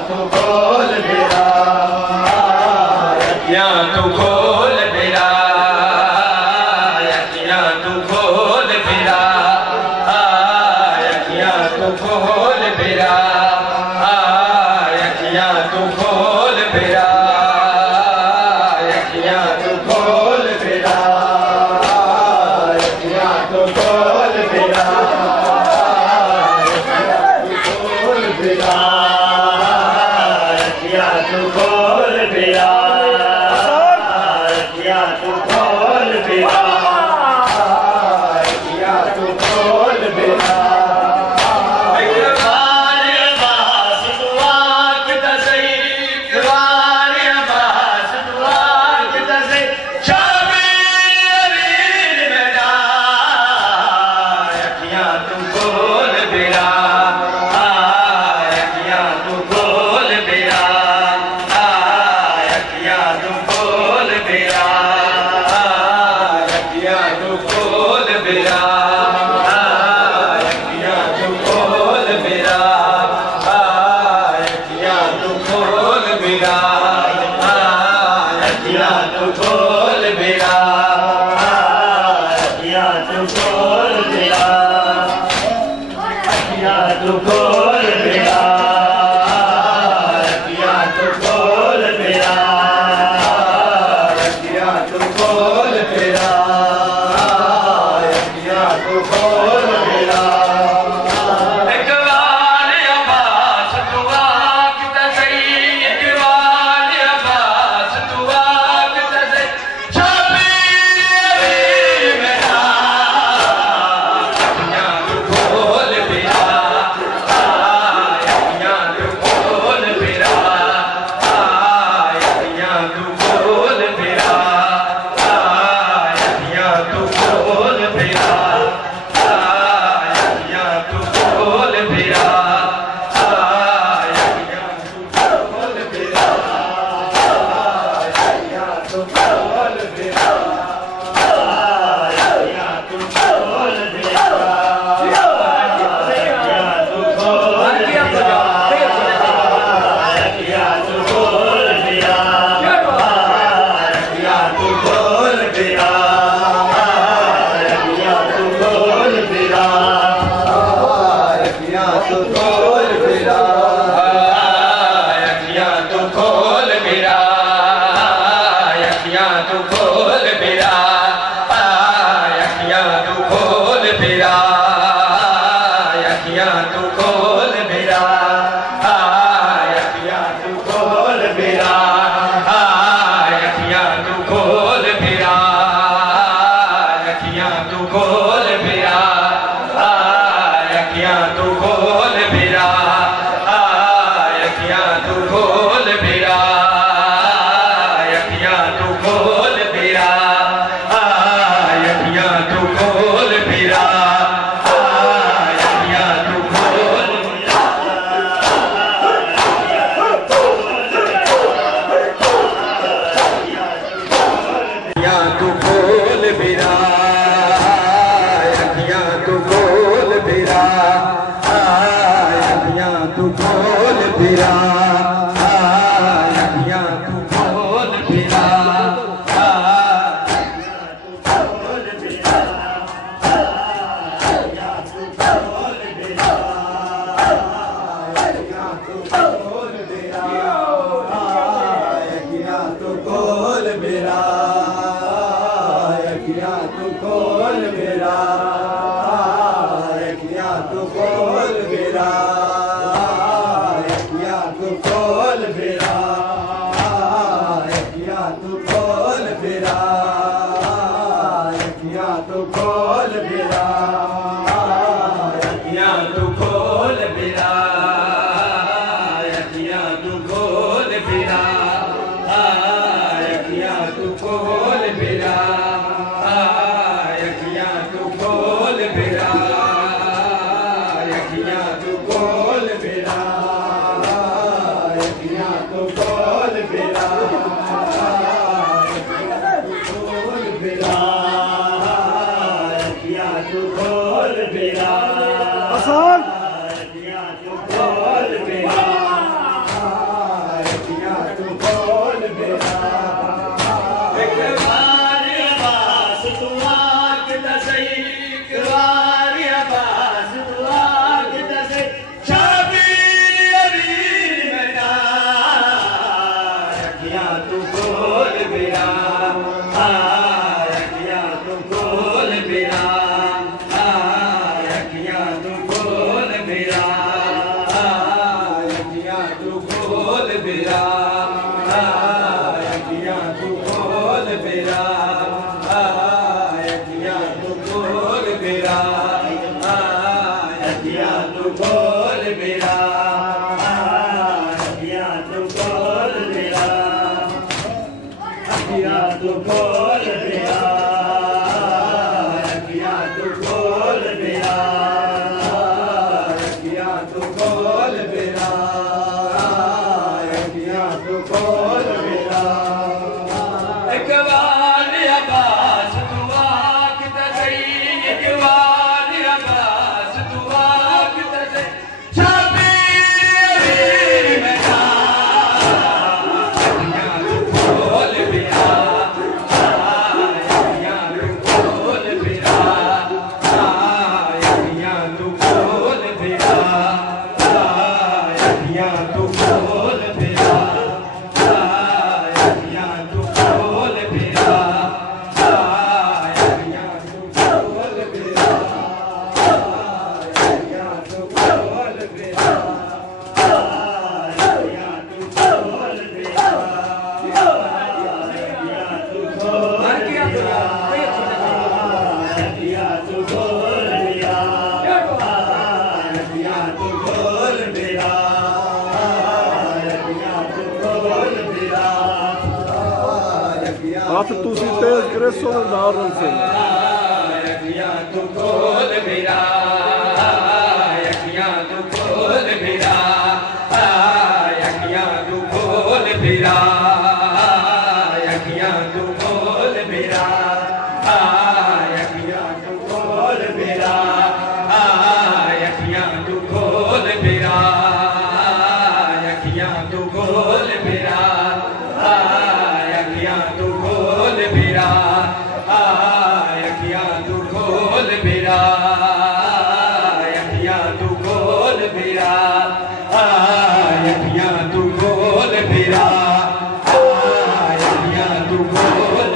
तू खोल मेरा, अखियां तू खोल मेरा, अखियां तू खोल मेरा, अखियां तू खोल मेरा, अखियां तू खोल मेरा, अखियां तू खोल मेरा, अखियां तू खोल मेरा, अखियां तू खोल मेरा, अखियां तू खोल मेरा, अखियां तू खोल मेरा। तू खोल बेरा अखियां तू खोल बेरा अखियां तू खोल बेरा अखियां तू खोल बेरा अखियां तू खोल बेरा अखियां तू खोल बेरा अखियां तू खोल बेरा अखियां तू खोल बेरा अखियां तू खोल बेरा एक बार अब्बास दुआ किता सही एक बार अब्बास दुआ किता सही छापी में अखियां तू खोल बेरा अखियां तू खोल बेरा अखियां तू खोल बेरा अखियां तू खोल बेरा अखियां तू खोल बेरा अखियां तू खोल बेरा अखियां तू खोल बेरा अखियां तू खोल बेरा अखियां तू खोल अखियां तू खोल बेरा अखियां तू खोल बेरा अखियां तू खोल बेरा After tu si tez greso na naran se. अखियां तू खोल बेरा अखियां तू खोल बेरा अखियां तू खोल बेरा अखियां तू खोल बेरा अखियां तू खोल बेरा अखियां तू खोल बेरा अखियां तू खोल बेरा अखियां तू खोल बेरा अखियां तू खोल बेरा अखियां तू खोल बेरा अखियां तू खोल बेरा अखियां तू खोल